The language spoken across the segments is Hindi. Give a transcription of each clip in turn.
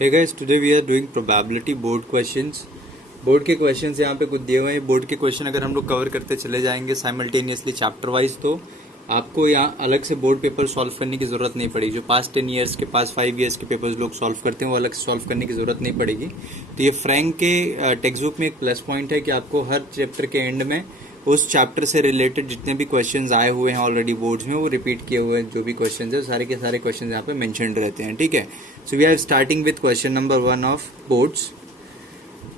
Hey guys, today we are doing probability board questions. Board के क्वेश्चंस यहाँ पे कुछ दिए हुए हैं. बोर्ड के क्वेश्चन अगर हम लोग कवर करते चले जाएंगे साइमल्टेनियसली चैप्टर वाइज, तो आपको यहाँ अलग से बोर्ड पेपर सॉल्व करने की ज़रूरत नहीं पड़ेगी. जो पास्ट 10 ईयर्स के पास 5 ईयर्स के पेपर्स लोग सॉल्व करते हैं वो अलग से सॉल्व करने की ज़रूरत नहीं पड़ेगी. तो ये फ्रैंक के टेक्स्ट बुक में एक प्लस पॉइंट है कि आपको हर चैप्टर के एंड में उस चैप्टर से रिलेटेड जितने भी क्वेश्चंस आए हुए हैं ऑलरेडी बोर्ड्स में, वो रिपीट किए हुए जो भी क्वेश्चंस है सारे के सारे क्वेश्चंस यहाँ पे मेंशन्ड रहते हैं. ठीक है. So we are starting with question number 1 of boards.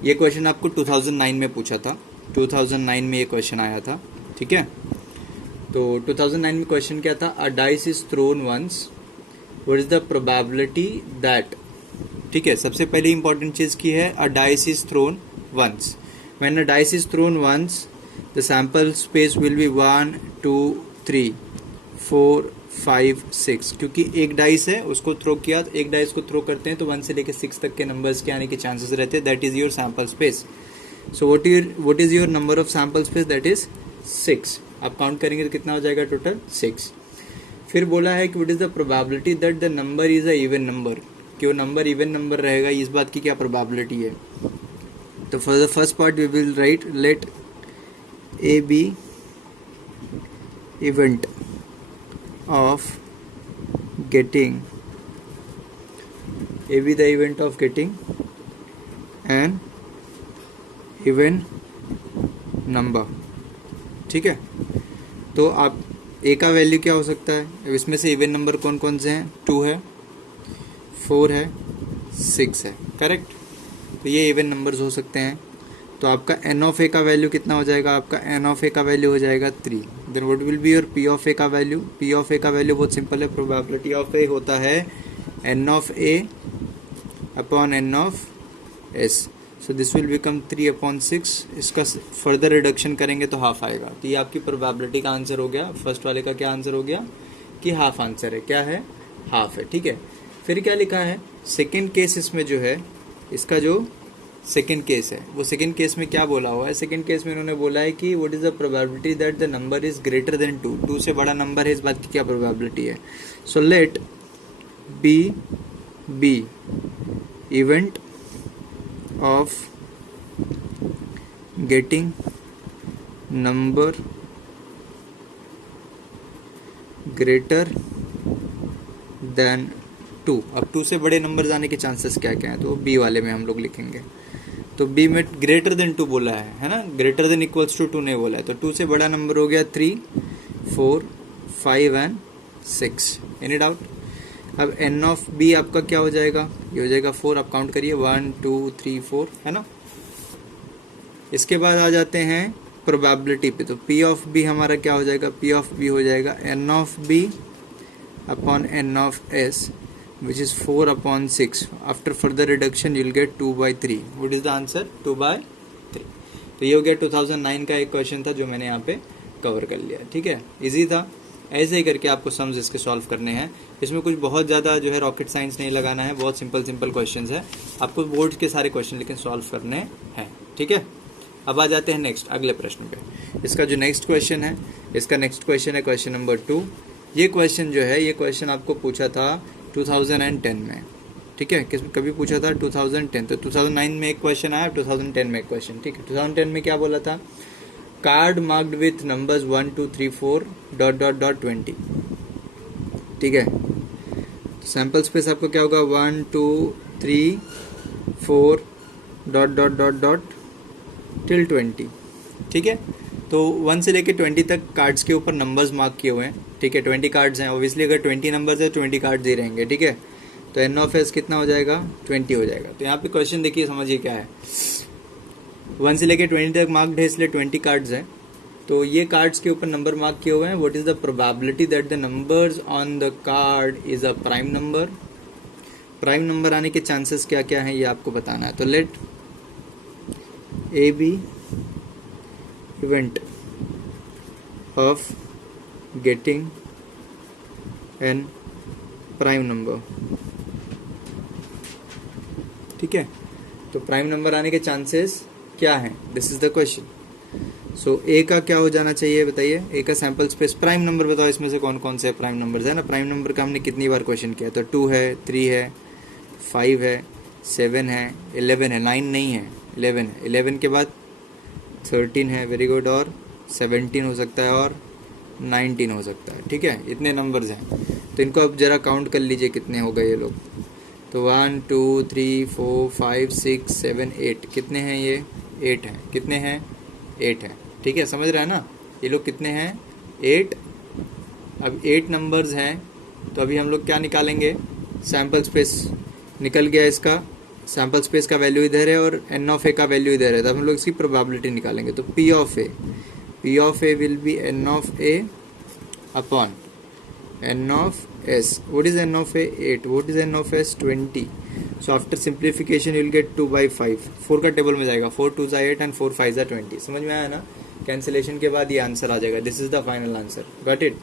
ये क्वेश्चन आपको 2009 में पूछा था. 2009 में ये क्वेश्चन आया था. ठीक है. तो 2009 में क्वेश्चन क्या था? A dice is thrown once, what is the probability that. ठीक है. सबसे पहले इंपॉर्टेंट चीज की है a dice is thrown once. When a dice is thrown once the sample space will be 1 2 3 4 5 6. क्योंकि एक डाइस है उसको थ्रो किया, तो एक डाइस को थ्रो करते हैं तो 1 से लेकर 6 तक के नंबर्स के आने के चांसेस रहते हैं. That is your sample space. So what is your number of sample space? That is 6. आप काउंट करेंगे तो कितना हो जाएगा टोटल? 6. फिर बोला है कि what is the probability that the number is a even number. कि वो नंबर इवन नंबर रहेगा, इस बात की क्या प्रोबेबिलिटी है. तो for the first part we will write let A B event of getting A be the event of getting an even number. ठीक है. तो आप A का वैल्यू क्या हो सकता है? इसमें से इवन नंबर कौन कौन से हैं? 2 है, 4 है, 6 है. करेक्ट. तो ये इवन नंबर्स हो सकते हैं. तो आपका n ऑफ ए का वैल्यू कितना हो जाएगा? आपका n ऑफ ए का वैल्यू हो जाएगा 3. Then what will be your p of A का वैल्यू? p ऑफ ए का वैल्यू बहुत सिंपल है. प्रोबेबिलिटी ऑफ ए होता है n of A upon n of s. So this will become 3 upon 6. इसका फर्दर रिडक्शन करेंगे तो हाफ आएगा. तो ये आपकी प्रोबेबिलिटी का आंसर हो गया. फर्स्ट वाले का क्या आंसर हो गया? कि हाफ आंसर है. क्या है? हाफ है. ठीक है. फिर क्या लिखा है? सेकेंड केस इसमें जो है, इसका जो सेकेंड केस है, वो सेकेंड केस में क्या बोला हुआ है? सेकेंड केस में उन्होंने बोला है कि what is the probability that the number is greater than 2. 2 से बड़ा नंबर है, इस बात की क्या प्रोबेबिलिटी है? So let B event of getting number greater than 2. अब 2 से बड़े नंबर आने के चांसेस क्या क्या हैं? तो बी वाले में हम लोग लिखेंगे. तो बी में ग्रेटर देन 2 बोला है ना. ग्रेटर देन इक्वल्स टू 2 नहीं बोला है. तो 2 से बड़ा नंबर हो गया 3 4 5 एंड 6. Any doubt? अब n ऑफ बी आपका क्या हो जाएगा? ये हो जाएगा 4. आप काउंट करिए 1 2 3 4, है ना. इसके बाद आ जाते हैं प्रोबेबिलिटी पे. तो p ऑफ बी हमारा क्या हो जाएगा? p ऑफ बी हो जाएगा n of B upon n of s, which is 4 upon 6. After further reduction you will get 2/3. What is the answer? 2/3. तो ये हो गया 2009 का एक क्वेश्चन था जो मैंने यहाँ पे कवर कर लिया. ठीक है. इजी था. ऐसे ही करके आपको सम्स इसके सॉल्व करने हैं. इसमें कुछ बहुत ज़्यादा जो है रॉकेट साइंस नहीं लगाना है. बहुत सिंपल सिंपल क्वेश्चंस है. आपको बोर्ड के सारे क्वेश्चन लेकिन सॉल्व करने हैं. ठीक है. अब आ जाते हैं नेक्स्ट अगले प्रश्न पे. इसका जो नेक्स्ट क्वेश्चन है, इसका नेक्स्ट क्वेश्चन है क्वेश्चन नंबर 2. ये क्वेश्चन जो है, ये क्वेश्चन आपको पूछा था 2010 में. ठीक है. किस कभी पूछा था? 2010. तो 2009 में एक क्वेश्चन आया, 2010 में एक क्वेश्चन. ठीक है. 2010 में क्या बोला था? Card marked with numbers 1 2 3 4 ... 20. ठीक है. सैंपल स्पेस आपको क्या होगा? 1 2 3 4 ... टिल 20. ठीक है. तो 1 से लेके 20 तक कार्ड्स के ऊपर नंबर्स मार्क किए हुए हैं. ठीक है. 20 कार्ड्स हैं. ऑब्वियसली अगर 20 नंबर्स है 20 कार्ड्स ही रहेंगे. ठीक है. तो n ऑफ s कितना हो जाएगा? 20 हो जाएगा. तो यहाँ पे क्वेश्चन देखिए, समझिए क्या है. 1 से लेके 20 तक मार्क्ड है, इसलिए 20 कार्ड्स हैं. तो ये कार्ड्स के ऊपर नंबर मार्क किए हुए हैं. What is the probability that the numbers on the card is a prime number. Prime number आने के चांसेस क्या क्या हैं ये आपको बताना है. तो let A B event of getting an prime number. ठीक है. तो प्राइम नंबर आने के चांसेस क्या हैं? This is the question. So A का क्या हो जाना चाहिए बताइए? ए का सैंपल स्पेस प्राइम नंबर बताओ. इसमें से कौन कौन से प्राइम नंबर्स है ना. प्राइम नंबर का हमने कितनी बार क्वेश्चन किया? तो 2 है, 3 है, 5 है, 7 है, 11 है, 9 नहीं है, 11 है, 11 के बाद 13 है, वेरी गुड, और 17 हो सकता है और 19 हो सकता है। ठीक है, इतने नंबर्स हैं, तो इनको अब ज़रा काउंट कर लीजिए कितने हो गए ये लोग। तो 1 2 3 4 5 6 7 8, कितने हैं ये? 8 हैं। कितने हैं? 8 हैं। ठीक है, समझ रहा है ना? ये लोग कितने हैं? 8। अब 8 नंबर्स हैं, तो अभी हम लोग क्या निकालेंगे? सैम्पल स्पेस निकल गया इसका, सैम्पल स्पेस का वैल्यू इधर है और एन ऑफ ए का वैल्यू इधर है, तो हम लोग इसकी प्रोबेबिलिटी निकालेंगे। तो P of A will be N of A upon n of s. What is n of a? 8. What is n of s? 20. So after simplification you will get 2 by 5. 4 का टेबल में जाएगा, 4 2 8 and 4 5 20. समझ में आया ना? कैंसिलेशन के बाद ये आंसर आ जाएगा। This is the final answer. Got it?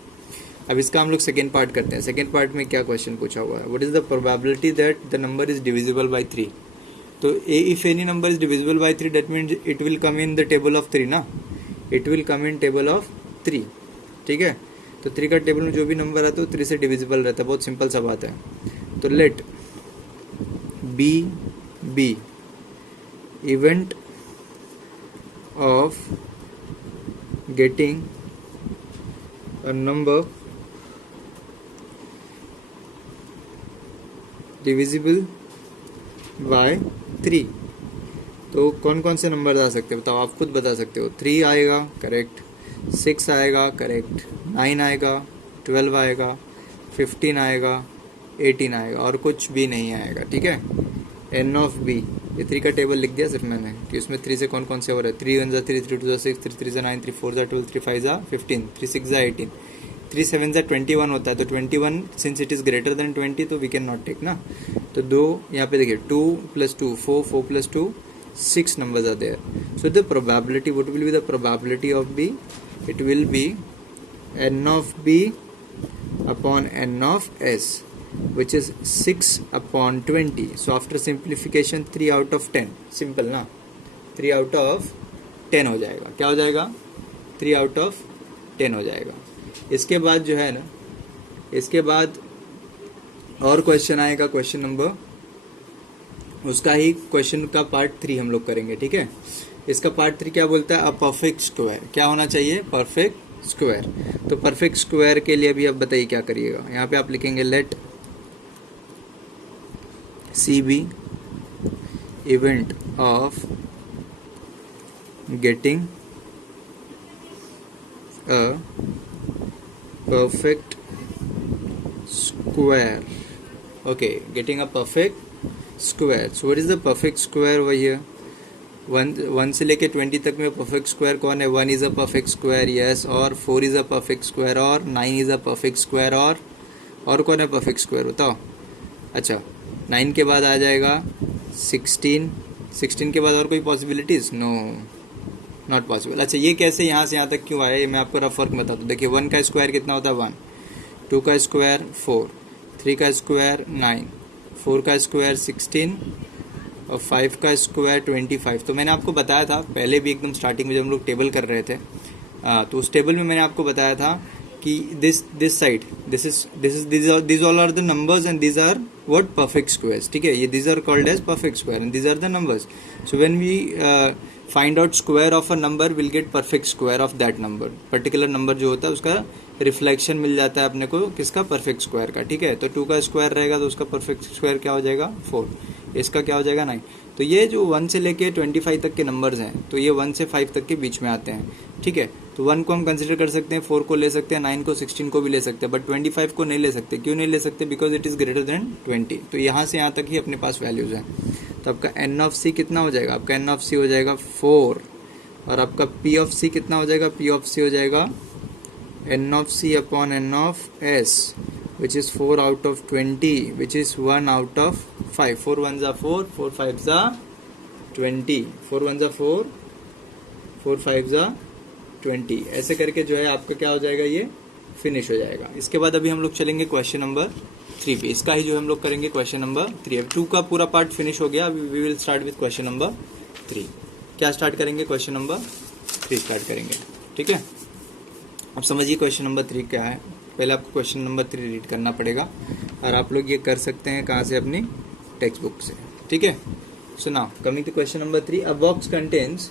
अब इसका हम लोग सेकेंड पार्ट करते हैं। सेकेंड पार्ट में क्या क्वेश्चन पूछा हुआ है? What is the probability that the number is divisible by 3? तो if any number is divisible by 3 that means it will come in the table of 3 ना, it will come in table of 3। ठीक है, तो 3 का टेबल में जो भी नंबर आता है वो 3 से डिविजिबल रहता है। बहुत सिंपल सा बात है। तो let B event of getting a number divisible by 3। तो कौन कौन से नंबर आ सकते हैं बताओ, आप खुद बता सकते हो। 3 आएगा, करेक्ट। 6 आएगा, करेक्ट। 9 आएगा, 12 आएगा, 15 आएगा, 18 आएगा, और कुछ भी नहीं आएगा। ठीक है, एन ऑफ बी, ये 3 का टेबल लिख दिया सिर्फ मैंने कि उसमें 3 से कौन कौन से हो रहे हैं। 3 1 जा 3, 3 2 जा 6, 3 3 जा 9, 3 4 जा 12, 3 5 जा 15, 3 6 जा 18, 3 7 जा 21 होता है। तो 21 since it is greater than 20 तो वी कैन नॉट टेक ना। तो 2 यहाँ पे देखिए, 2 + 2 4, 4 + 2 6 numbers are there. So the probability, what will be the probability of B? It will be n of B upon n of S, which is 6 upon 20. So after simplification 3 out of 10, simple ना, 3 out of 10 हो जाएगा। क्या हो जाएगा? 3 out of 10 हो जाएगा। इसके बाद जो है ना, इसके बाद और क्वेश्चन आएगा, क्वेश्चन नंबर, उसका ही क्वेश्चन का पार्ट 3 हम लोग करेंगे। ठीक है, इसका पार्ट 3 क्या बोलता है? अ परफेक्ट स्क्वायर क्या होना चाहिए? Perfect square. तो परफेक्ट स्क्वायर के लिए अभी आप बताइए क्या करिएगा। यहाँ पे आप लिखेंगे let C B event of getting a perfect square. Okay, getting a perfect square. So what is the perfect square over here? 1 से लेके 20 तक में परफेक्ट स्क्वायर कौन है? 1 is a perfect square, yes, और 4 इज अ परफेक्ट स्क्वायर, और 9 इज अ परफेक्ट स्क्वायर, और कौन है परफेक्ट स्क्वायर बताओ? अच्छा, 9 के बाद आ जाएगा 16, 16 के बाद और कोई पॉसिबिलिटीज? No, not possible. अच्छा, ये कैसे यहाँ से यहाँ तक क्यों आया, ये मैं आपको रफ वर्क बता दूँ। देखिए, 1 का स्क्वायर कितना होता है? 1, 2 का स्क्वायर 4, 3 का स्क्वायर 9, 4 का स्क्वायर 16, और 5 का स्क्वायर 25। तो मैंने आपको बताया था पहले भी, एकदम स्टार्टिंग में जब हम लोग टेबल कर रहे थे, तो उस टेबल में मैंने आपको बताया था कि this side, this all are the numbers and this are what? Perfect squares. ठीक है, ये this are called as perfect square and this are the numbers. So when we find out square of a number will get perfect square of that number. Particular number जो होता है उसका रिफ्लेक्शन मिल जाता है अपने को, किसका? परफेक्ट स्क्वायर का। ठीक है, तो 2 का स्क्वायर रहेगा तो उसका परफेक्ट स्क्वायर क्या हो जाएगा? 4। इसका क्या हो जाएगा? 9। तो ये जो 1 से लेके 25 तक के नंबर्स हैं, तो ये 1 से 5 तक के बीच में आते हैं। ठीक है, तो 1 को हम कंसिडर कर सकते हैं, 4 को ले सकते हैं, 9 को, 16 को भी ले सकते हैं, बट 25 को नहीं ले सकते। क्यों नहीं ले सकते? Because it is greater than 20। तो यहाँ से यहाँ तक ही अपने पास वैल्यूज़ हैं। तो आपका एन ऑफ सी कितना हो जाएगा? आपका एन ऑफ सी हो जाएगा 4, और आपका पी ऑफ सी कितना हो जाएगा? पी ऑफ सी हो जाएगा n of c upon n of s, which is 4 out of 20, which is 1 out of 5. 4 1s are 4, 4 5s are 20, 4 1s are 4, 4 5s are 20। ऐसे करके जो है आपका क्या हो जाएगा? ये फिनिश हो जाएगा। इसके बाद अभी हम लोग चलेंगे क्वेश्चन नंबर 3 पे। इसका ही जो हम लोग करेंगे क्वेश्चन नंबर 3। अब 2 का पूरा पार्ट फिनिश हो गया, अभी we will start with question number 3। क्या स्टार्ट करेंगे? क्वेश्चन नंबर 3 स्टार्ट करेंगे। ठीक है, अब समझिए क्वेश्चन नंबर 3 क्या है। पहले आपको क्वेश्चन नंबर 3 रीड करना पड़ेगा, और आप लोग ये कर सकते हैं कहाँ से? अपनी टेक्स्ट बुक से। ठीक है. So now coming to question number 3, a box contains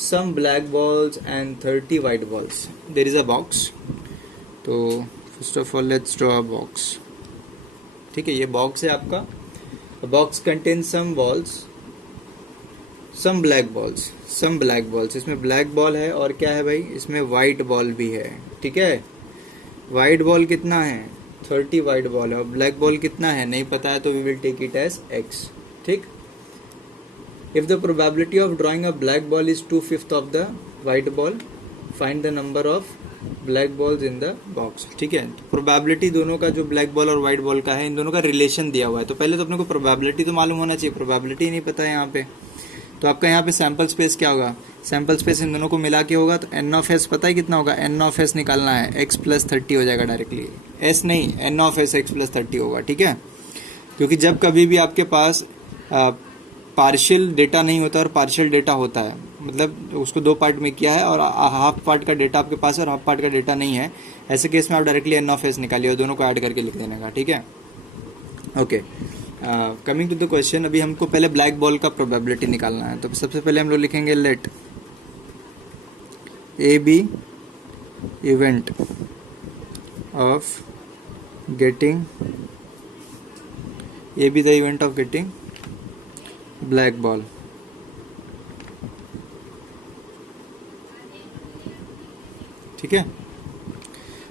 some black balls and 30 white balls. There is a box. तो first of all let's draw a box. ठीक है, ये बॉक्स है आपका. A box contains some balls, some black balls, some black balls. इसमें ब्लैक बॉल है और क्या है भाई, इसमें वाइट बॉल भी है. ठीक है, वाइट बॉल कितना है, 30 वाइट बॉल है. और ब्लैक बॉल कितना है नहीं पता है, तो we will take it as x. ठीक. If the probability of drawing a black ball is 2/5 of the white ball, find the number of black balls in the box. ठीक है, प्रोबेबिलिटी दोनों का जो ब्लैक बॉल और व्हाइट बॉल का है, इन दोनों का रिलेशन दिया हुआ है. तो पहले तो अपने को प्रोबेबिलिटी तो मालूम होना चाहिए, प्रोबेबिलिटी नहीं पता है यहाँ पे. तो आपका यहाँ पे सैम्पल स्पेस क्या होगा, सैम्पल स्पेस इन दोनों को मिला के होगा. तो एन ऑफ एस पता है कितना होगा, एन ऑफ एस निकालना है, एक्स प्लस 30 हो जाएगा डायरेक्टली. एस नहीं, n of S x plus 30 होगा. ठीक है, क्योंकि जब कभी भी आपके पास पार्शियल डेटा नहीं होता और पार्शियल डेटा होता है, मतलब उसको दो पार्ट में किया है और हाफ पार्ट का डेटा आपके पास है और हाफ पार्ट का डेटा नहीं है, ऐसे केस में आप डायरेक्टली एन ऑफ एस निकालिए और दोनों को ऐड करके लिख देने का. ठीक है. Okay, coming to the question. अभी हमको पहले ब्लैक बॉल का प्रोबेबिलिटी निकालना है. तो सबसे पहले हम लोग लिखेंगे let A B event of getting, A B the event of getting black ball. ठीक है.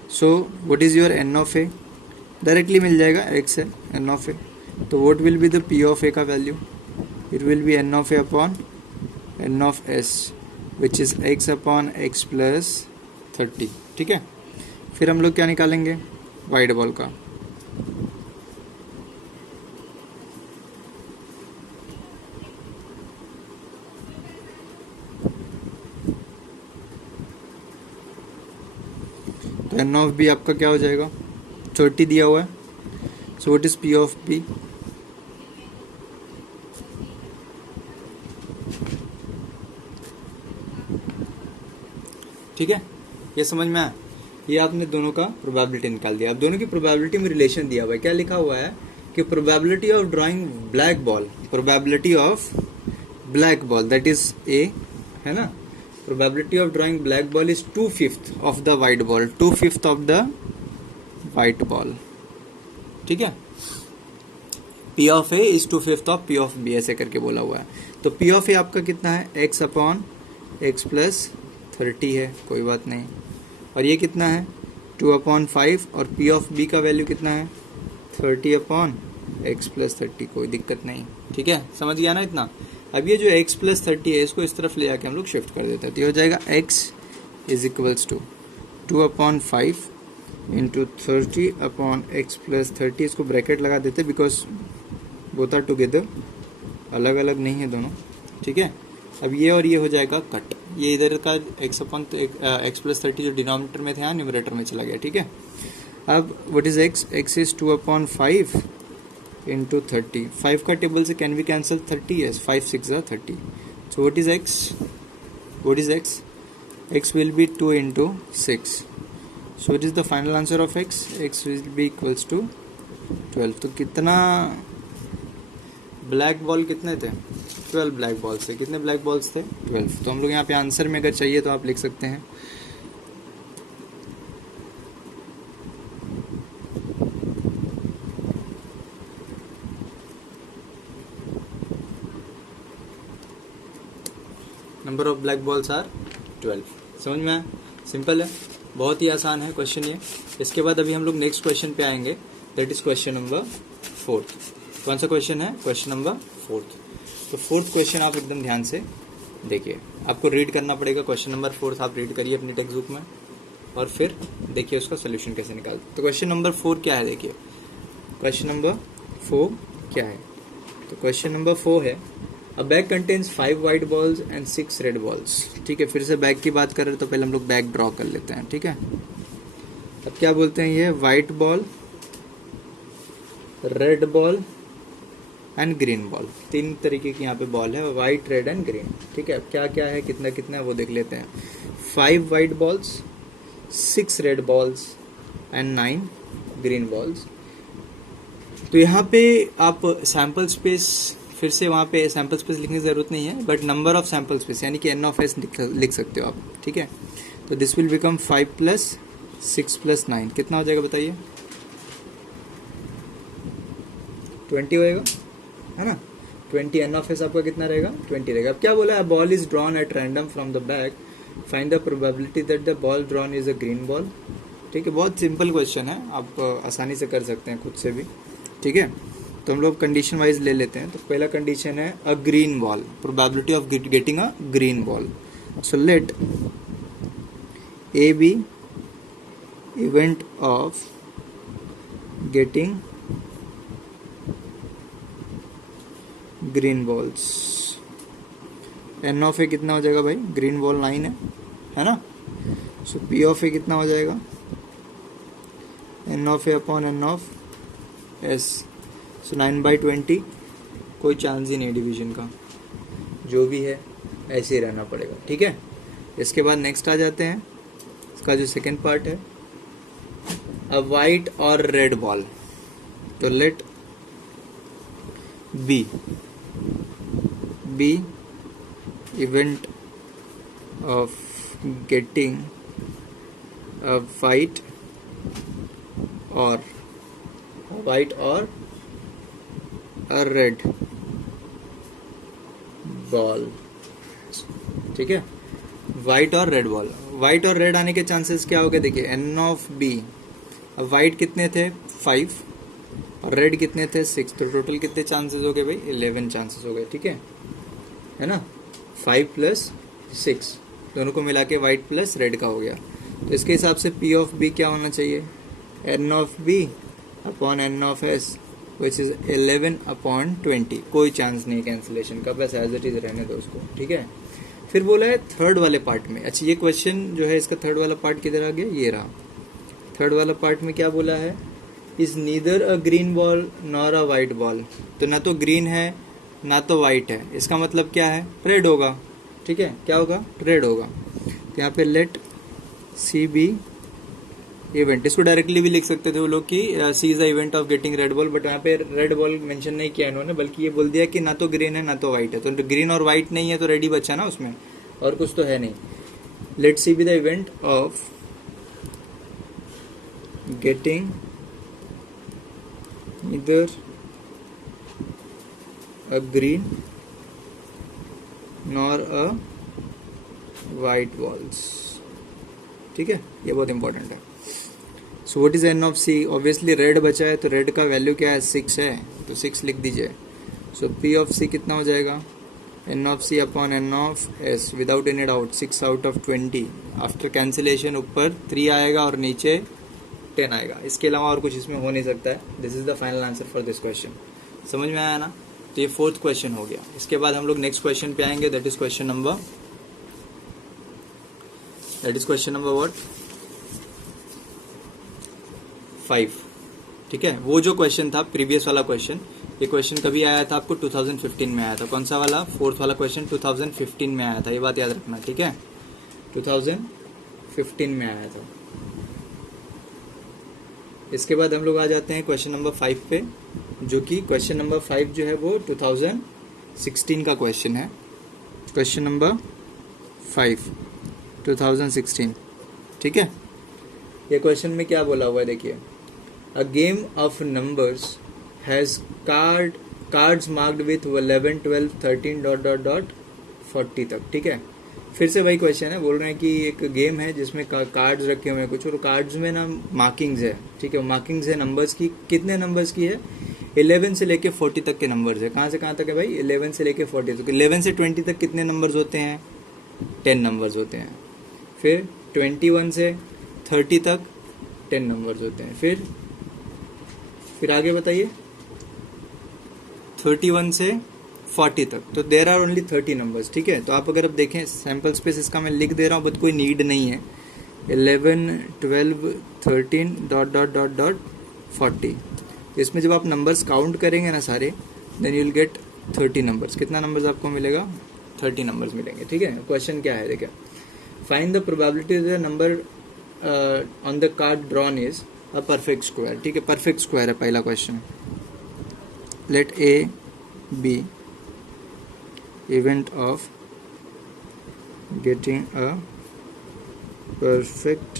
So what is your N of A, directly मिल जाएगा, एक्स है एन ऑफ ए. तो what will be the P of A का value, it will be N of A upon N of S which is X upon x plus 30. ठीक है. फिर हम लोग क्या निकालेंगे, वाइट बॉल का. तो एन ऑफ बी आपका क्या हो जाएगा, 30 दिया हुआ है. So what is P of B, ठीक है. ये समझ में आया, ये आपने दोनों का प्रोबेबिलिटी निकाल दिया. अब दोनों की प्रोबेबिलिटी में रिलेशन दिया हुआ है. क्या लिखा हुआ है कि probability of drawing black ball, probability of black ball that is a, है ना. Probability of drawing black ball is 2/5 of the white ball, 2/5 of the white ball. ठीक है. P of A is 2/5 of P of B, ऐसे करके बोला हुआ है. तो P of A आपका कितना है, x अपॉन एक्स प्लस 30 है, कोई बात नहीं. और ये कितना है, 2/5. और P of B का वैल्यू कितना है, 30 अपॉन एक्स प्लस 30, कोई दिक्कत नहीं. ठीक है, समझ गया ना इतना. अब ये जो x प्लस 30 है, इसको इस तरफ ले जाके हम लोग शिफ्ट कर देते हैं. तो ये हो जाएगा x is equals to 2/5 into 30 upon x plus 30. इसको ब्रैकेट लगा देते हैं बिकॉज बोथ आर टुगेदर, अलग अलग नहीं है दोनों. ठीक है. अब ये और ये हो जाएगा कट, ये इधर का x अपॉन एक्स प्लस 30 जो डिनोमिनेटर में था न्यूमरेटर में चला गया. ठीक है. अब what is x, x is 2/5 into 30. 5 का टेबल से can be cancel 30, yes, 5 6 are 30. So what is x, what is x, x will be 2 into 6. So what is the final answer of x, x will be equals to 12. तो कितना ब्लैक बॉल कितने थे, 12 ब्लैक बॉल्स थे. कितने ब्लैक बॉल्स थे, 12. तो हम लोग यहाँ पे आंसर में अगर चाहिए तो आप लिख सकते हैं number of black balls are 12. समझ में आया, सिंपल है, बहुत ही आसान है क्वेश्चन ये. इसके बाद अभी हम लोग नेक्स्ट क्वेश्चन पे आएंगे, दैट इज क्वेश्चन नंबर 4. कौन सा क्वेश्चन है, क्वेश्चन नंबर 4. तो 4th क्वेश्चन आप एकदम ध्यान से देखिए, आपको रीड करना पड़ेगा. क्वेश्चन नंबर 4 आप रीड करिए अपनी टेक्स्ट बुक में और फिर देखिए उसका सोल्यूशन कैसे निकालते. तो क्वेश्चन नंबर 4 क्या है, देखिए क्वेश्चन नंबर 4 क्या है. तो क्वेश्चन नंबर 4 है, A bag contains 5 white balls and 6 red balls. ठीक है, फिर से बैग की बात कर रहे तो पहले हम लोग बैग ड्रॉ कर लेते हैं. ठीक है. अब क्या बोलते हैं, ये white ball, red ball and green ball, 3 तरीके की यहाँ पे बॉल है, व्हाइट रेड एंड ग्रीन. ठीक है. अब क्या क्या है, कितना कितना है वो देख लेते हैं. 5 white balls, 6 red balls and 9 green balls. तो यहाँ पे आप सैम्पल स्पेस फिर से वहाँ पे सैम्पल स्पेस लिखने की ज़रूरत नहीं है, but number of sample space यानी कि n ऑफ s लिख सकते हो आप, ठीक है। तो दिस विल बिकम 5 + 6 + 9 कितना हो जाएगा बताइए, 20 होएगा, है ना। 20 n ऑफ s आपका कितना रहेगा, 20 रहेगा। अब क्या बोला है, ball is drawn at random from the back, find the probability that the ball drawn is a green ball. ठीक है, बहुत सिंपल क्वेश्चन है, आप आसानी से कर सकते हैं खुद से भी, ठीक है। तो हम लोग कंडीशन वाइज ले लेते हैं। तो पहला कंडीशन है a green ball, probability of getting a green ball. So let A B event of getting green balls. N of A कितना हो जाएगा भाई, ग्रीन बॉल 9 है ना। सो पी ऑफ ए कितना हो जाएगा, N of A upon N of S. So 9/20, कोई चांस ही नहीं डिवीजन का, जो भी है ऐसे ही रहना पड़ेगा, ठीक है। इसके बाद नेक्स्ट आ जाते हैं, इसका जो सेकेंड पार्ट है, अ वाइट और रेड बॉल। तो let B event of getting a white और अ रेड बॉल, ठीक है। वाइट और रेड बॉल, वाइट और रेड आने के चांसेस क्या हो गए देखिए, एन ऑफ बी। अब वाइट कितने थे 5 और रेड कितने थे 6, तो टोटल कितने चांसेस हो गए भाई, 11 चांसेस हो गए, ठीक है ना। 5 + 6 दोनों को मिला के वाइट प्लस रेड का हो गया। तो इसके हिसाब से पी ऑफ बी क्या होना चाहिए, n of B upon N of S, which is 11/20। कोई चांस नहीं कैंसिलेशन का, बस एज इट इज रहने दो उसको, ठीक है। फिर बोला है थर्ड वाले पार्ट में, अच्छा ये क्वेश्चन जो है इसका थर्ड वाला पार्ट किधर आ गया, ये रहा। थर्ड वाला पार्ट में क्या बोला है, is neither a green ball nor a white ball. तो ना तो ग्रीन है ना तो वाइट है, इसका मतलब क्या है, रेड होगा, ठीक है। क्या होगा, रेड होगा। तो यहाँ पे लेट सी बी इवेंट, इसको डायरेक्टली भी लिख सकते थे वो लोग कि C is the event of getting red ball, but यहाँ पे रेड बॉल मेंशन नहीं किया इन्होंने, बल्कि ये बोल दिया कि ना तो ग्रीन है ना तो वाइट है। तो ग्रीन और वाइट नहीं है तो रेड ही बचा ना उसमें, और कुछ तो है नहीं। Let C be the event of getting either a green nor a white balls, ठीक है, ये बहुत इंपॉर्टेंट है। So what is N of C, obviously red बचा है तो रेड का वैल्यू क्या है, 6 है, तो 6 लिख दीजिए। सो पी ऑफ सी कितना हो जाएगा, N of C upon N of S, without any doubt 6/20। After cancellation ऊपर 3 आएगा और नीचे 10 आएगा, इसके अलावा और कुछ इसमें हो नहीं सकता है। This is the final answer for this question. समझ में आया ना। तो ये फोर्थ क्वेश्चन हो गया। इसके बाद हम लोग नेक्स्ट क्वेश्चन पे आएंगे, that is question number what 5, ठीक है। वो जो क्वेश्चन था प्रीवियस वाला क्वेश्चन, ये क्वेश्चन कभी आया था आपको 2015 में आया था। कौन सा वाला, फोर्थ वाला क्वेश्चन 2015 में आया था, ये बात याद रखना, ठीक है। 2015 में आया था। इसके बाद हम लोग आ जाते हैं क्वेश्चन नंबर 5 पे, जो कि क्वेश्चन नंबर 5 जो है वो 2016 का क्वेश्चन है। क्वेश्चन नंबर 5 2016, ठीक है। ये क्वेश्चन में क्या बोला हुआ है देखिए, a game of numbers has cards marked with 11 12 13 ... 40 तक, ठीक है। फिर से वही क्वेश्चन है, बोल रहे हैं कि एक गेम है जिसमें कार्ड्स रखे हुए हैं कुछ, और कार्ड्स में ना मार्किंग्स है, ठीक है। मार्किंग्स है नंबर्स की, कितने नंबर्स की है, 11 से लेके 40 तक के नंबर्स है। कहाँ से कहाँ तक है भाई, 11 से लेके 40 तक। 11 से 20 तक कितने नंबर्स होते हैं, 10 नंबर्स होते हैं। फिर 21 से 30 तक 10 नंबर्स होते हैं। फिर आगे बताइए, 31 से 40 तक, तो देर आर ओनली 30 नंबर्स, ठीक है। तो आप अगर अब देखें सैम्पल स्पेस इसका मैं लिख दे रहा हूँ, बट कोई नीड नहीं है। 11 12 13 ... 40। तो इसमें जब आप नंबर्स काउंट करेंगे ना सारे, then you will get 30 numbers. कितना नंबर्स आपको मिलेगा, 30 नंबर्स मिलेंगे, ठीक है। क्वेश्चन क्या है देखिए, find the probability the number on the card drawn is a perfect square, ठीक है। परफेक्ट स्क्वायर है पहला question. Let A B event of getting a perfect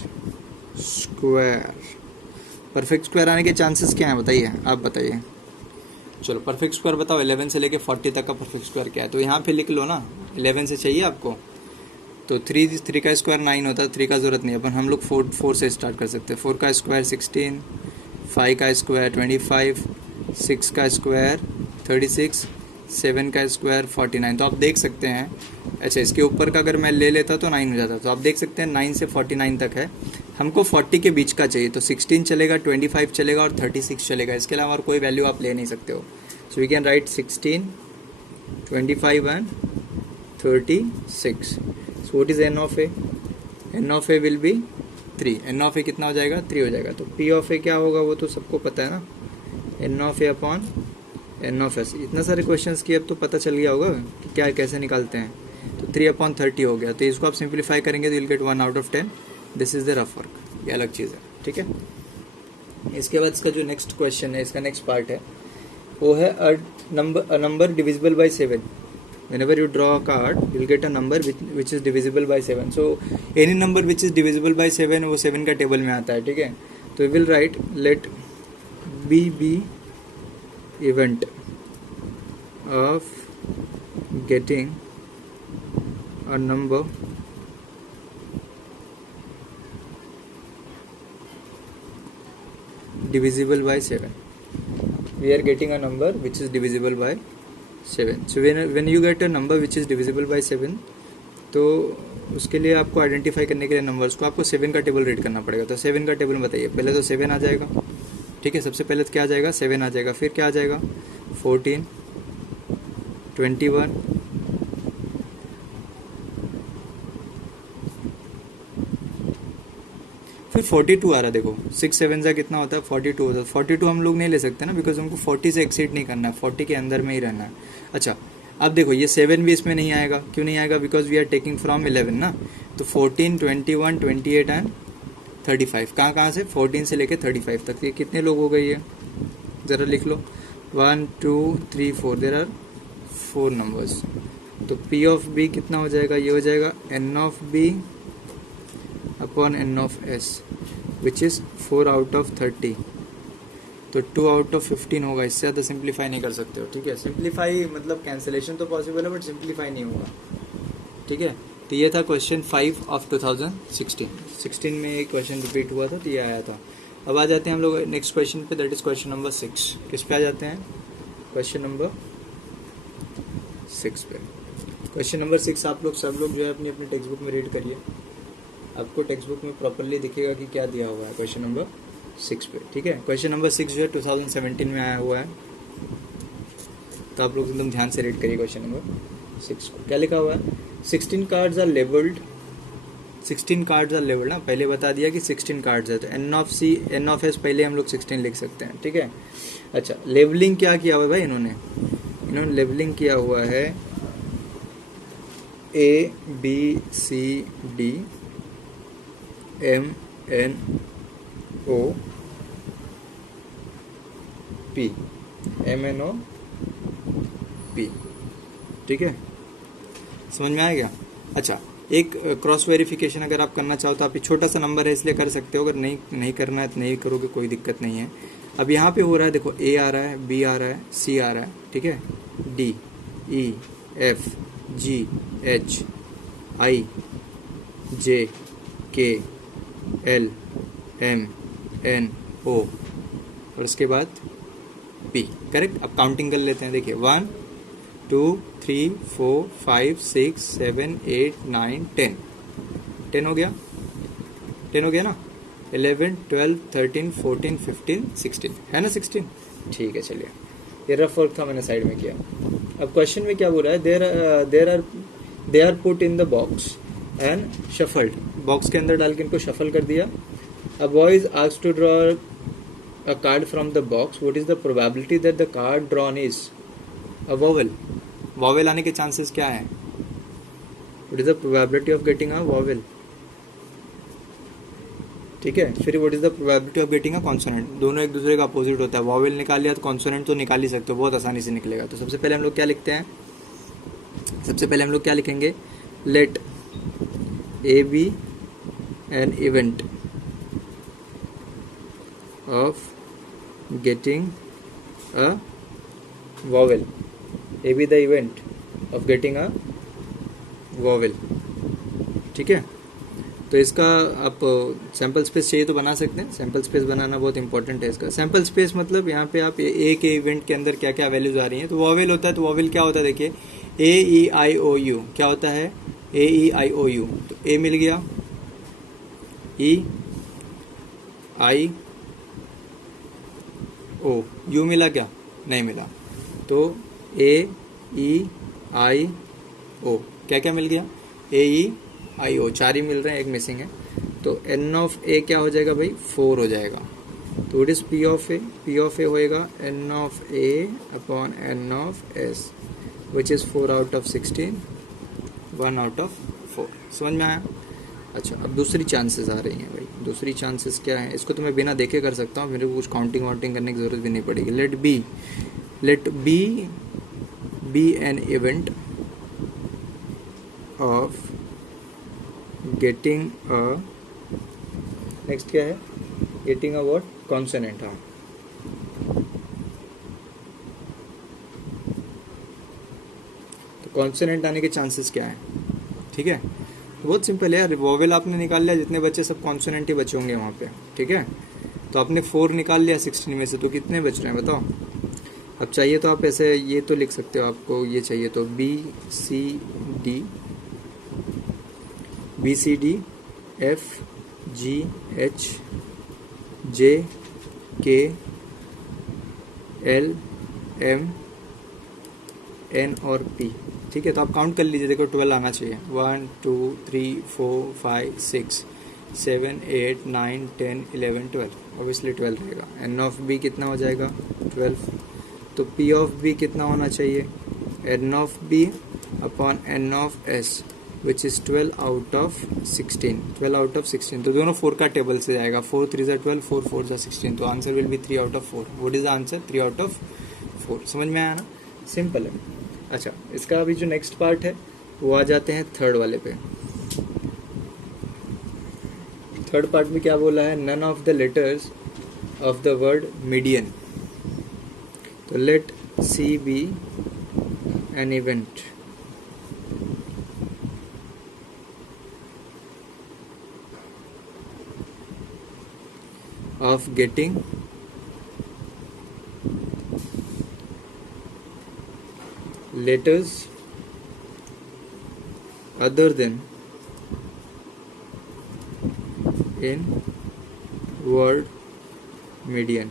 square. Perfect square आने के चांसेस क्या हैं बताइए, आप बताइए। चलो परफेक्ट स्क्वायर बताओ, 11 से लेके 40 तक का परफेक्ट स्क्वायर क्या है, तो यहाँ पे लिख लो ना। 11 से चाहिए आपको, तो 3 का स्क्वायर 9 होता है, 3 का ज़रूरत नहीं है, अपन हम लोग 4 से स्टार्ट कर सकते हैं। 4 का स्क्वायर 16, 5 का स्क्वायर 25, 6 का स्क्वायर 36, 7 का स्क्वायर 49। तो आप देख सकते हैं, अच्छा इसके ऊपर का अगर मैं ले लेता तो 9 हो जाता, तो आप देख सकते हैं 9 से 49 तक है। हमको 40 के बीच का चाहिए, तो 16 चलेगा, 25 चलेगा और 36 चलेगा, इसके अलावा और कोई वैल्यू आप ले नहीं सकते हो। So we can write 16, 25 and 36। So what is N of A? N of A will be 3। N of A कितना हो जाएगा? 3 हो जाएगा। तो पी ऑफ ए क्या होगा वो तो सबको पता है ना, n of A upon N of S. इतना सारे क्वेश्चंस किए अब तो पता चल गया होगा कि क्या कैसे निकालते हैं। तो 3/30 हो गया, तो इसको आप सिंप्लीफाई करेंगे तो will get 1 out of 10। This is the rough work, ये अलग चीज़ है, ठीक है। इसके बाद इसका जो नेक्स्ट क्वेश्चन है, इसका नेक्स्ट पार्ट है, वो है a number divisible bye 7। whenever you draw a card you will get a number which is divisible by 7. so any number which is divisible by 7 वो 7 का टेबल में आता है, ठीक है। तो we will write let b be event of getting a number divisible by 7. We are getting a number which is divisible by 7. So when you get a number which is divisible by 7, तो उसके लिए आपको आइडेंटिफाई करने के लिए नंबर्स को आपको 7 का टेबल रीड करना पड़ेगा। तो 7 का टेबल बताइए। पहले तो 7 आ जाएगा, ठीक है, सबसे पहले तो क्या आ जाएगा? 7 आ जाएगा। फिर क्या आ जाएगा? 14, 21, फिर 42 आ रहा है। देखो 6 7 का कितना होता है? 42 होता है। 42 हम लोग नहीं ले सकते ना, बिकॉज हमको 40 से एक्सीड नहीं करना है, 40 के अंदर में ही रहना है। अच्छा अब देखो ये 7 भी इसमें नहीं आएगा। क्यों नहीं आएगा? Because we are taking from 11 ना। तो 14, 21, 28 एंड 35 कहाँ से? 14 से लेके 35 तक। ये कितने लोग हो गए? ये ज़रा लिख लो, 1 2 3 4, देर आर 4 नंबर्स। तो पी ऑफ बी कितना हो जाएगा? ये हो जाएगा N of B upon N of S which is 4 out of 30। तो 2 आउट ऑफ 15 होगा। इससे ज़्यादा सिंप्लीफाई नहीं कर सकते हो, ठीक है। सिंप्लीफाई मतलब कैंसिलेशन तो पॉसिबल है बट सिंप्लीफाई नहीं होगा, ठीक है। तो ये था क्वेश्चन 5 ऑफ 2016 में एक क्वेश्चन रिपीट हुआ था, तो ये आया था। अब आ जाते हैं हम लोग नेक्स्ट क्वेश्चन पे, दैट इज क्वेश्चन नंबर 6। किस पे आ जाते हैं? क्वेश्चन नंबर 6 पे। क्वेश्चन नंबर 6 आप लोग सब लोग जो है अपनी अपनी टेक्स्ट बुक में रीड करिए। आपको टेक्स्ट बुक में प्रॉपरली दिखेगा कि क्या दिया हुआ है क्वेश्चन नंबर 6 पे, ठीक है। क्वेश्चन नंबर 6 जो है 2017 में आया हुआ है, तो आप लोग एकदम ध्यान से रीड करिए क्वेश्चन नंबर 6 को। क्या लिखा हुआ है? 16 cards are labelled. 16 cards are labelled ना, पहले बता दिया कि 16 कार्ड्स है, तो n of C N of S पहले हम लोग 16 लिख सकते हैं, ठीक है। अच्छा लेबलिंग क्या किया हुआ है भाई इन्होंने लेबलिंग किया हुआ है A B C D M N O P MNO P, ठीक है, समझ में आ गया। अच्छा एक क्रॉस वेरिफिकेशन अगर आप करना चाहो तो आप ये छोटा सा नंबर है इसलिए कर सकते हो, अगर नहीं करना है तो नहीं करोगे, कोई दिक्कत नहीं है। अब यहाँ पे हो रहा है, देखो A आ रहा है, B आ रहा है, C आ रहा है, ठीक है, D E F G H I J K L M N O और उसके बाद P, करेक्ट। अब काउंटिंग कर लेते हैं, देखिए 1 2 3 4 5 6 7 8 9 10 10 हो गया, 10 हो गया ना। 11 12 13 14 15 16 है ना, 16, ठीक है। चलिए ये रफ वर्क था, मैंने साइड में किया। अब क्वेश्चन में क्या बोल रहा है? They are put in the box and shuffled. Box के अंदर डाल के इनको शफल कर दिया। A boy is asked to draw a card from the box. What is the probability that the card drawn is a vowel? Vowel आने के चांसेस क्या है? What is the probability of getting a vowel, ठीक है। फिर what is the probability of getting a consonant? दोनों एक दूसरे का अपोजिट होता है। वॉवेल निकाल लिया तो कॉन्सोनेंट तो निकाल ही सकते हो, बहुत आसानी से निकलेगा। तो सबसे पहले हम लोग क्या लिखते हैं? सबसे पहले हम लोग क्या लिखेंगे, let A be N event of getting a vowel, A B the event of getting a vowel. ठीक है, तो इसका आप सैम्पल स्पेस चाहिए तो बना सकते हैं। सैम्पल स्पेस बनाना बहुत इंपॉर्टेंट है इसका। सैम्पल स्पेस मतलब यहाँ पे आप ए के इवेंट के अंदर क्या क्या वैल्यूज आ रही हैं। तो वॉवेल होता है, तो वॉवेल क्या होता है, देखिए ए ई आई ओ यू क्या होता है, ए ई आई ओ यू। तो ए मिल गया, ई आई ओ, यू मिला क्या, नहीं मिला। तो ए ई आई ओ क्या क्या मिल गया, ए ई आई ओ, 4 ही मिल रहे हैं, एक मिसिंग है। तो एन ऑफ ए क्या हो जाएगा भाई, 4 हो जाएगा। तो it is P of A, P of A होएगा N of A upon N of S which is 4 out of 16, 1 out of 4। समझ में आया। अच्छा, अब दूसरी चांसेस आ रही हैं भाई। दूसरी चांसेस क्या है, इसको तो मैं बिना देखे कर सकता हूँ, मेरे को कुछ काउंटिंग वाउंटिंग करने की जरूरत भी नहीं पड़ेगी। Let B be N event of getting a, next क्या है, गेटिंग अ व्हाट, कॉन्सोनेंट। हाँ, तो कॉन्सोनेंट आने के चांसेस क्या है। ठीक है, बहुत सिंपल है यार, वोवेल आपने निकाल लिया, जितने बच्चे सब कॉन्सोनेंट ही बचे होंगे वहाँ पे। ठीक है, तो आपने 4 निकाल लिया 16 में से, तो कितने बच रहे हैं बताओ। अब चाहिए तो आप ऐसे ये तो लिख सकते हो, आपको ये चाहिए तो B C D F G H J K L M N और पी। ठीक है, तो आप काउंट कर लीजिए, देखो 12 आना चाहिए। 1 2 3 4 5 6 7 8 9 10 11 12, ऑब्वियसली 12 रहेगा। एन ऑफ बी कितना हो जाएगा, 12। तो पी ऑफ बी कितना होना चाहिए, n of B upon N of S which is 12 out of 16, 12 out of 16। तो दोनों 4 का टेबल से जाएगा, 4 3 ज़ा 12, 4 4 ज़ा 16। तो answer will be 3 out of 4। What is the answer, 3 out of 4। समझ में आया ना, सिंपल है। अच्छा, इसका अभी जो नेक्स्ट पार्ट है वो आ जाते हैं थर्ड वाले पे। थर्ड पार्ट में क्या बोला है, none of the letters of the word median. तो let C B N event of getting letters other than in word median।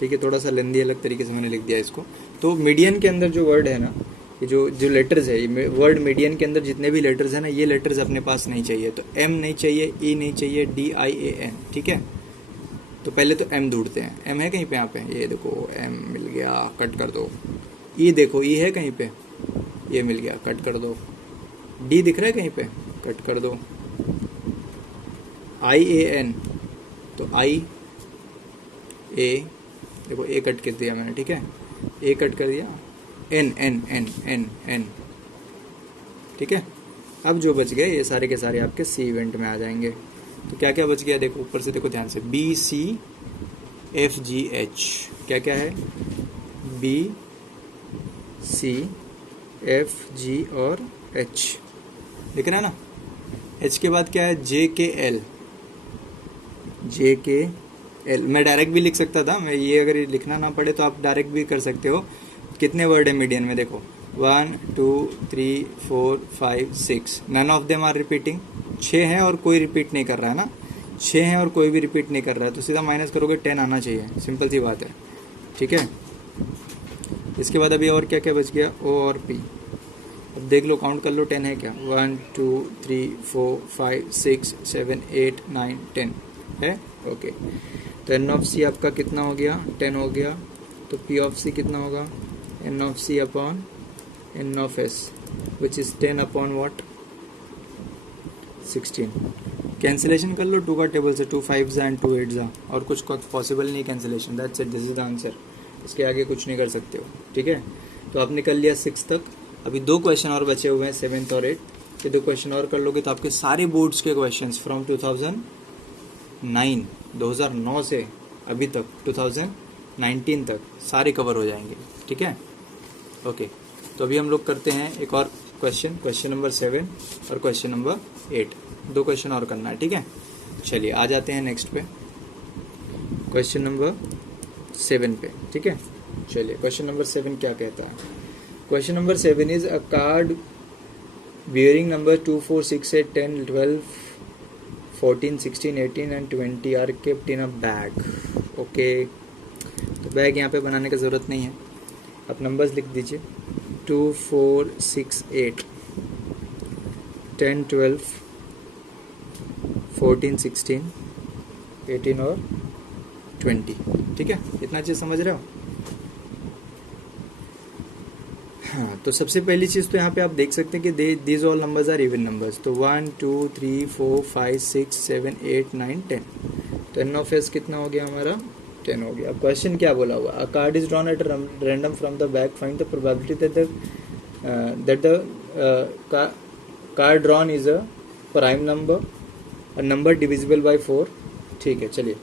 ठीक है, थोड़ा सा लेंदी अलग तरीके से मैंने लिख दिया इसको। तो मीडियन के अंदर जो वर्ड है ना, ये जो लेटर्स है, ये वर्ड मीडियन के अंदर जितने भी लेटर्स है ना, ये लेटर्स अपने पास नहीं चाहिए। तो एम नहीं चाहिए, ई नहीं चाहिए, डी आई ए एन। ठीक है, तो पहले तो एम ढूंढते हैं। एम है कहीं पे, यहाँ पे ये देखो एम मिल गया, कट कर दो। ई देखो, ई है कहीं पे, ये मिल गया, कट कर दो। डी दिख रहा है कहीं पे, कट कर दो। आई ए एन, तो आई ए देखो, ए कट कर दिया मैंने। ठीक है, ए कट कर दिया। N N N N N. ठीक है, अब जो बच गए ये सारे के सारे आपके सी इवेंट में आ जाएंगे। तो क्या क्या बच गया, देखो ऊपर से देखो ध्यान से, B C F G H. क्या क्या है, बी सी एफ जी और एच, दिख रहा है ना। एच के बाद क्या है, जे के एल, जे के एल। मैं डायरेक्ट भी लिख सकता था, मैं ये अगर लिखना ना पड़े तो आप डायरेक्ट भी कर सकते हो। कितने वर्ड है मीडियन में, देखो 1 2 3 4 5 6, none of them are repeating. 6 है और कोई रिपीट नहीं कर रहा है ना, 6 है और कोई भी रिपीट नहीं कर रहा है, तो सीधा माइनस करोगे 10 आना चाहिए, सिंपल सी बात है। ठीक है, इसके बाद अभी और क्या क्या बच गया, ओ और पी। अब देख लो, काउंट कर लो, 10 है क्या, 1 2 3 4 5 6 7 8 9 10 है। ओके, तो एन ऑफ सी आपका कितना हो गया, 10 हो गया। तो पी ऑफ सी कितना होगा, n of C upon N of S which is 10 upon what, 16। Cancellation कर लो 2 का टेबल से, 2 5 एंड 2 8 और कुछ पॉसिबल नहीं cancellation, that's it, this is the answer. इसके आगे कुछ नहीं कर सकते हो। ठीक है, तो आपने कर लिया 6 तक। अभी 2 क्वेश्चन और बचे हुए हैं 7th और 8th। ये 2 क्वेश्चन और कर लोगे तो आपके सारे बोर्ड्स के क्वेश्चंस फ्रॉम 2009 से अभी तक 2019 तक सारे कवर हो जाएंगे। ठीक है, ओके। तो अभी हम लोग करते हैं एक और क्वेश्चन नंबर 7 और क्वेश्चन नंबर 8। 2 क्वेश्चन और करना है। ठीक है, चलिए आ जाते हैं नेक्स्ट पे, क्वेश्चन नंबर 7 पे। ठीक है, चलिए क्वेश्चन नंबर 7 क्या कहता है। Question number 7 is a card bearing number 2, 4, 6, 8, 10, 12, 14, 16, 18 and 20 are kept in a bag। Okay, तो बैग यहाँ पे बनाने की ज़रूरत नहीं है, आप नंबर्स लिख दीजिए 2, 4, 6, 8, 10, 12, 14, 16, 18 और 20। ठीक है, इतना चीज़ समझ रहे हो। हाँ, तो सबसे पहली चीज़ तो यहाँ पे आप देख सकते हैं कि these all numbers are even numbers. तो 1, 2, 3, 4, 5, 6, 7, 8, 9, 10। तो एन ऑफ एस कितना हो गया हमारा, 10 हो गया। अब क्वेश्चन क्या बोला हुआ, अ card is drawn at random from the bag, find the probability that the card drawn is a prime number, a number divisible by 4। ठीक है, चलिए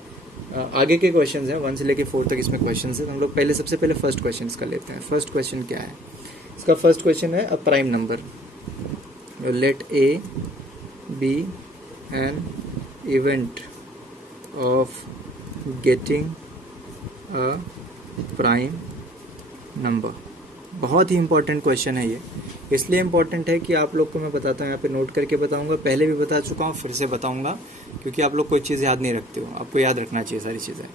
आगे के क्वेश्चंस हैं 1 से लेके 4 तक, इसमें क्वेश्चंस हैं। तो हम लोग पहले सबसे पहले फर्स्ट क्वेश्चन का लेते हैं। फर्स्ट क्वेश्चन क्या है, इसका फर्स्ट क्वेश्चन है a prime number, let A be N event of getting a prime number. बहुत ही इंपॉर्टेंट क्वेश्चन है ये, इसलिए इंपॉर्टेंट है कि आप लोग को मैं बताता हूँ, यहाँ पे नोट करके बताऊँगा, पहले भी बता चुका हूँ, फिर से बताऊँगा, क्योंकि आप लोग कोई चीज़ याद नहीं रखते हो, आपको याद रखना चाहिए सारी चीज़ें।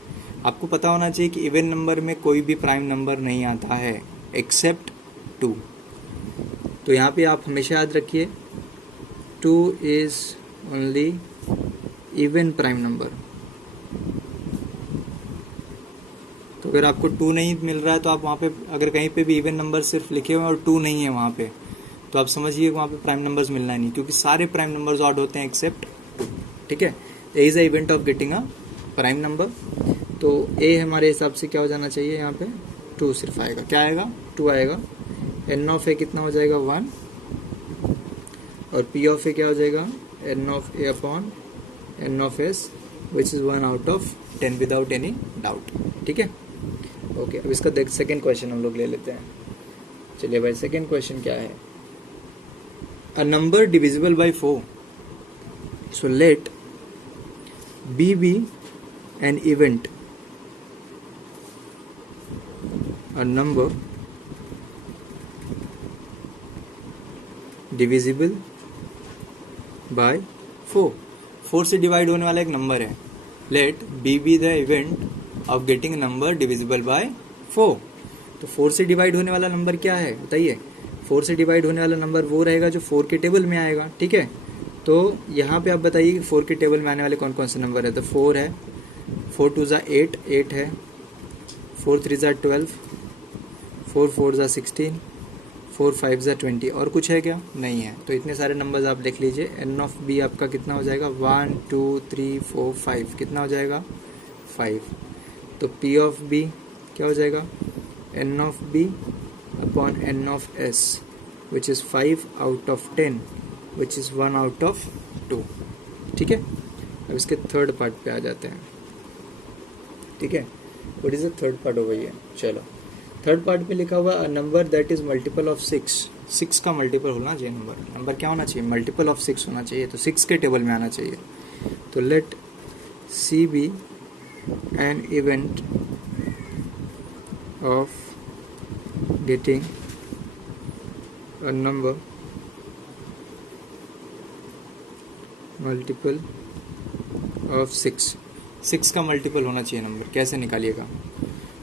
आपको पता होना चाहिए कि इवन नंबर में कोई भी प्राइम नंबर नहीं आता है एक्सेप्ट 2। तो यहाँ पे आप हमेशा याद रखिए 2 is only even prime number. तो अगर आपको 2 नहीं मिल रहा है तो आप वहाँ पे अगर कहीं पे भी इवन नंबर सिर्फ लिखे हुए हैं और 2 नहीं है वहाँ पे, तो आप समझिए वहाँ पे प्राइम नंबर्स मिलना ही नहीं, क्योंकि सारे प्राइम नंबर्स ऑड होते हैं एक्सेप्ट 2। ठीक है, A is a event of getting a prime number. तो ए हमारे हिसाब से क्या हो जाना चाहिए, यहाँ पे 2 सिर्फ आएगा। क्या आएगा, 2 आएगा। एन ऑफ ए कितना हो जाएगा, 1। और पी ऑफ ए क्या हो जाएगा, N of A upon N of S, which is 1 out of 10 without any doubt. ठीक है, ओके। अब इसका सेकेंड क्वेश्चन हम लोग ले लेते हैं। चलिए भाई, सेकेंड क्वेश्चन क्या है, a number divisible by 4, so let B be N event, a number divisible by 4। 4 से डिवाइड होने वाला एक नंबर है। Let B be the event of getting number divisible by 4। तो 4 से डिवाइड होने वाला नंबर क्या है बताइए। 4 से डिवाइड होने वाला नंबर वो रहेगा जो 4 के टेबल में आएगा। ठीक है, तो यहाँ पे आप बताइए कि 4 के टेबल में आने वाले कौन कौन से नंबर है। तो 4 है, 4 2 ज़ा 8, 8 है, 4 3 ज़ा 12, 4 4 ज़ा 16, 4 5 ज़ा 20। और कुछ है क्या, नहीं है। तो इतने सारे नंबर्स आप लिख लीजिए। एन ऑफ बी आपका कितना हो जाएगा, 1 2 3 4 5, कितना हो जाएगा 5। तो पी ऑफ बी क्या हो जाएगा, N of B upon N of S, which is 5 out of 10, which is 1 out of 2। ठीक है, अब इसके थर्ड पार्ट पे आ जाते हैं। ठीक है, what is the third part over here. चलो, थर्ड पार्ट में लिखा हुआ a number that is multiple of 6। 6 का मल्टीपल होना चाहिए नंबर क्या होना चाहिए, मल्टीपल ऑफ 6 होना चाहिए। तो 6 के टेबल में आना चाहिए। तो let C B N event of getting a number multiple of 6। 6 का मल्टीपल होना चाहिए नंबर, कैसे निकालिएगा।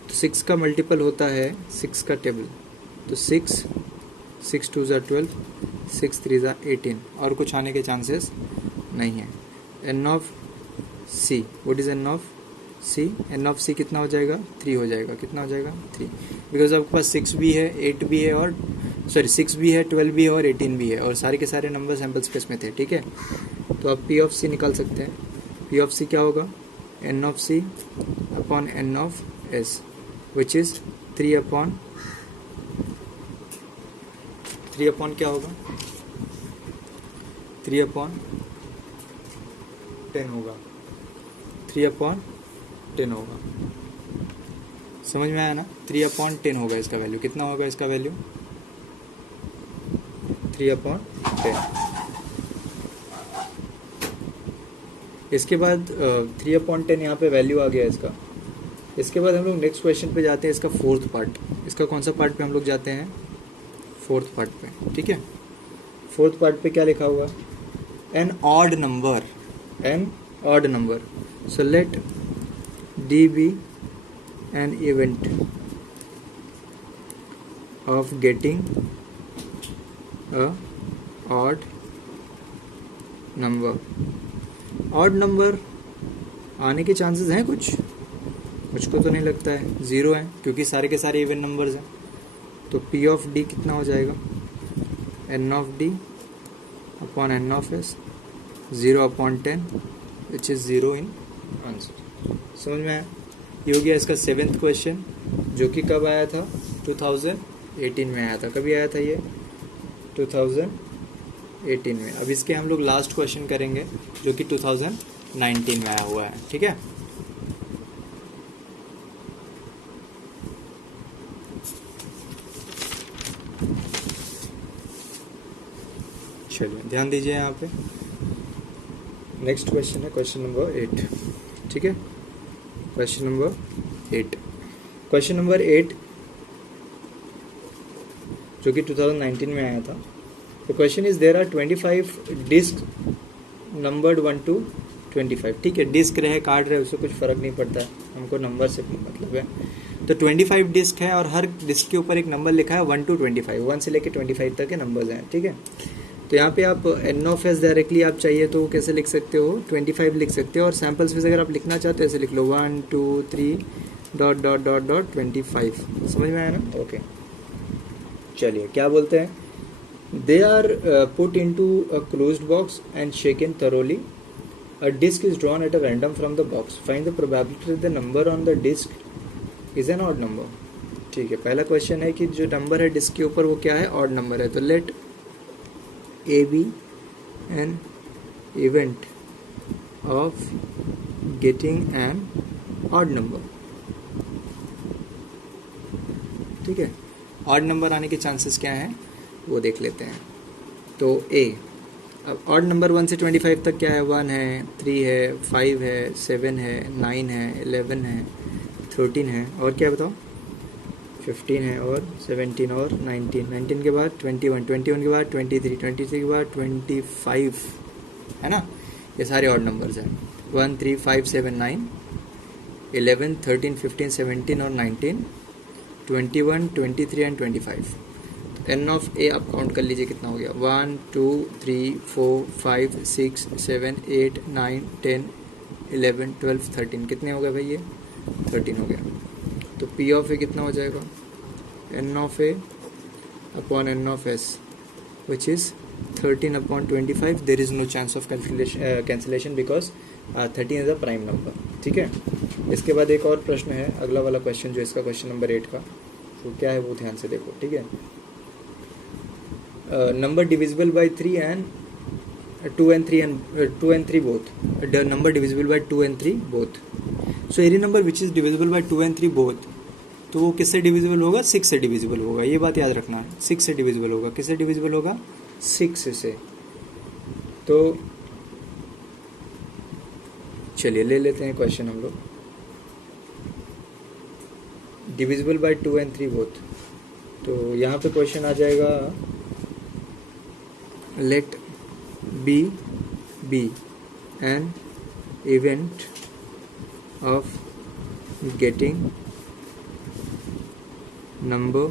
तो 6 का मल्टीपल होता है 6 का टेबल। तो 6 6 2 ज़ा 12, 6 3 ज़ा 18, और कुछ आने के चांसेस नहीं है। N of C, what is N of C, N of C कितना हो जाएगा, 3 हो जाएगा। कितना हो जाएगा, 3, बिकॉज आपके पास 6 भी है, 8 भी है, और 6 भी है, 12 भी है और 18 भी है, और सारे के सारे नंबर सैम्पल स्पेस में थे। ठीक है, तो आप पी ऑफ सी निकाल सकते हैं। पी ऑफ सी क्या होगा, n of C upon N of S, which is 3 upon 3 upon क्या होगा, 3 अपॉन 10 होगा, 3 अपॉन 10 होगा। समझ में आया ना? 3 अपॉन 10 होगा इसका वैल्यू। कितना होगा इसका वैल्यू? 3 अपॉन 10। इसके बाद 3 अपॉन 10 यहाँ पे वैल्यू आ गया इसका। इसके बाद हम लोग नेक्स्ट क्वेश्चन पे जाते हैं, इसका फोर्थ पार्ट। इसका कौन सा पार्ट पे हम लोग जाते हैं? फोर्थ पार्ट पे, ठीक है। फोर्थ पार्ट पे क्या लिखा हुआ? An odd number, an odd number, so let D be N event of getting a odd number. Odd number आने के चांसेस हैं कुछ? मुझको तो नहीं लगता है, 0 है, क्योंकि सारे के सारे इवन नंबर्स हैं। तो P ऑफ D कितना हो जाएगा? N of D upon N of S, 0 upon 10 which is 0 in answer. समझ में आया? ये हो गया इसका 7th क्वेश्चन, जो कि कब आया था? 2018 में आया था। कभी आया था ये? 2018 में। अब इसके हम लोग लास्ट क्वेश्चन करेंगे, जो कि 2019 में आया हुआ है, ठीक है। चलिए ध्यान दीजिए यहाँ पे। नेक्स्ट क्वेश्चन है क्वेश्चन नंबर 8, ठीक है। क्वेश्चन नंबर 8, क्वेश्चन नंबर 8 जो कि 2019 में आया था। तो question is there are 25 disc numbered 1 to 25, ठीक है। डिस्क रहे कार्ड रहे उससे कुछ फ़र्क नहीं पड़ता है, हमको नंबर से मतलब है। तो 25 डिस्क है और हर डिस्क के ऊपर एक नंबर लिखा है 1 to 25, 1 से लेके 25 तक के नंबर्स हैं, ठीक है। तो यहाँ पे आप एन ऑफ एस डायरेक्टली आप चाहिए तो कैसे लिख सकते हो? 25 लिख सकते हो, और सैम्पल्स में अगर आप लिखना चाहते हो ऐसे लिख लो 1 2 3 डॉट डॉट डॉट डॉट 25। समझ में आया ना? ओके, चलिए क्या बोलते हैं? They are put into a closed box and shaken thoroughly. A disk is drawn at a random from the box. Find the probability that the number on the disk is an odd number. ठीक है, पहला क्वेश्चन है कि जो नंबर है डिस्क के ऊपर वो क्या है? ऑड नंबर है। तो let A be N event of getting an odd number, ठीक है। ऑड नंबर आने के चांसेस क्या हैं वो देख लेते हैं। तो ए, अब ऑड नंबर 1 से 25 तक क्या है? 1 है, 3 है, 5 है, 7 है, 9 है, 11 है, 13 है, और क्या बताओ? 15 है, और 17 और 19, 19 के बाद 21, 21 के बाद 23, 23 के बाद 25, है ना। ये सारे ऑड नंबर्स हैं। 1 3 5 7 9 11 13 15 17 और 19 21 23 एंड 25। एन ऑफ ए आप काउंट कर लीजिए कितना हो गया? 1 2 3 4 5 6 7 8 9 10 11 12 13। कितने हो गए भाई? ये 13 हो गया। तो पी ऑफ ए कितना हो जाएगा? N of A upon N of S which is 13 upon 25। There is no chance of cancellation because 13 is a prime number, ठीक है। इसके बाद एक और प्रश्न है, अगला वाला क्वेश्चन जो इसका क्वेश्चन नंबर 8 का, तो क्या है वो ध्यान से देखो, ठीक है। Number divisible by 3 and 2 and 3 and 2 and 3 both. The number divisible by 2 and 3 both. So any number which is divisible by 2 and 3 both, तो वो किससे डिविजिबल होगा? 6 से डिविजिबल होगा। ये बात याद रखना है, 6 से डिविजिबल होगा। किससे डिविजिबल होगा? 6 से। तो चलिए ले लेते हैं क्वेश्चन हम लोग। डिविजिबल बाय 2 and 3 बोथ, तो यहाँ पे क्वेश्चन आ जाएगा let B be an event of getting number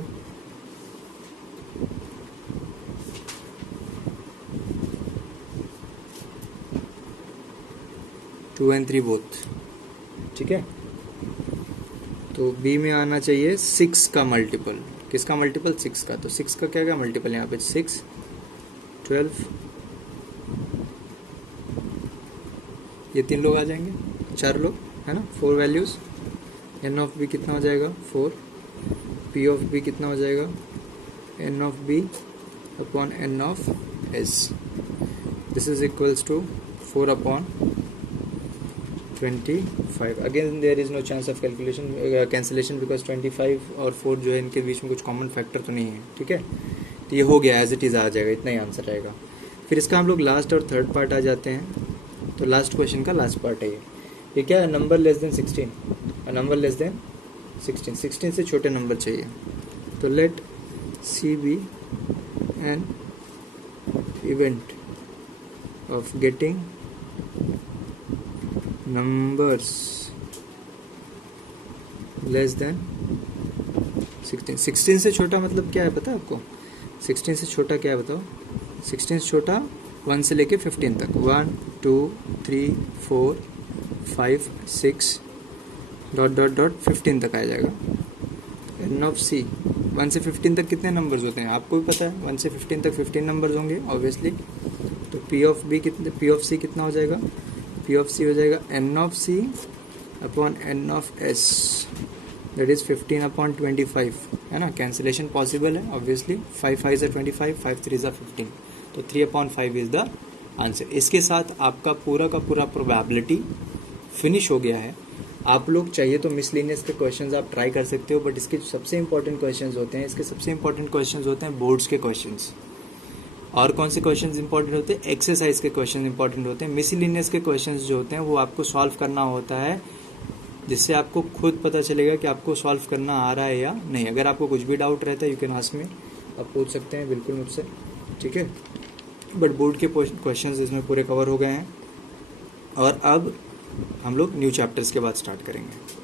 two and three both, ठीक है। तो बी में आना चाहिए 6 का मल्टीपल। किसका मल्टीपल? 6 का। तो 6 का क्या क्या मल्टीपल यहाँ पे? 6 12, ये 3 लोग आ जाएंगे, 4 लोग, है ना। 4 वैल्यूज। एन ऑफ बी कितना हो जाएगा? 4। पी ऑफ बी कितना हो जाएगा? N of B upon N of S, this is equals to 4 upon 25. Again there is no chance of cancellation because 25 और 4 जो है इनके बीच में कुछ कॉमन फैक्टर तो नहीं है. ठीक है, तो ये हो गया, एज इट इज़ आ जाएगा, इतना ही आंसर आएगा. फिर इसका हम लोग लास्ट और थर्ड पार्ट आ जाते हैं. तो लास्ट क्वेश्चन का लास्ट पार्ट है ये क्या है, number less than 16, number less than 16 से छोटे नंबर चाहिए. तो let C B N event of getting numbers less than 16. 16 से छोटा मतलब क्या है पता है आपको? 16 से छोटा क्या है बताओ? 16 से छोटा 1 से लेके 15 तक, 1 2 3 4 5 6 डॉट डॉट डॉट 15 तक आ जाएगा. एन ऑफ सी, 1 से 15 तक कितने नंबर्स होते हैं आपको भी पता है, 1 से 15 तक 15 नंबर्स होंगे ऑब्वियसली. तो पी ऑफ बी कितने, पी ऑफ सी कितना हो जाएगा? पी ऑफ सी हो जाएगा N of C upon N of S, that is 15 upon 25, है ना. कैंसिलेशन पॉसिबल है ऑब्वियसली, 5 5 25, 5 3 15, तो 3 अपॉन 5 इज द आंसर. इसके साथ आपका पूरा का पूरा प्रोबेबिलिटी फिनिश हो गया है. आप लोग चाहिए तो मिसलिनियस के क्वेश्चंस आप ट्राई कर सकते हो, बट इसके सबसे इंपॉर्टेंट क्वेश्चंस होते हैं, इसके सबसे इंपॉर्टेंट क्वेश्चंस होते हैं बोर्ड्स के क्वेश्चंस. और कौन से क्वेश्चंस इंपॉर्टेंट होते हैं? एक्सरसाइज के क्वेश्चन इंपॉर्टेंट होते हैं. मिसलिनियस के क्वेश्चंस जो होते हैं वो आपको सॉल्व करना होता है, जिससे आपको खुद पता चलेगा कि आपको सॉल्व करना आ रहा है या नहीं. अगर आपको कुछ भी डाउट रहता है यू कैन आस्क मी, आप पूछ सकते हैं बिल्कुल मुझसे. ठीक है, बट बोर्ड के क्वेश्चंस इसमें पूरे कवर हो गए हैं. और अब हम लोग न्यू चैप्टर्स के बाद स्टार्ट करेंगे.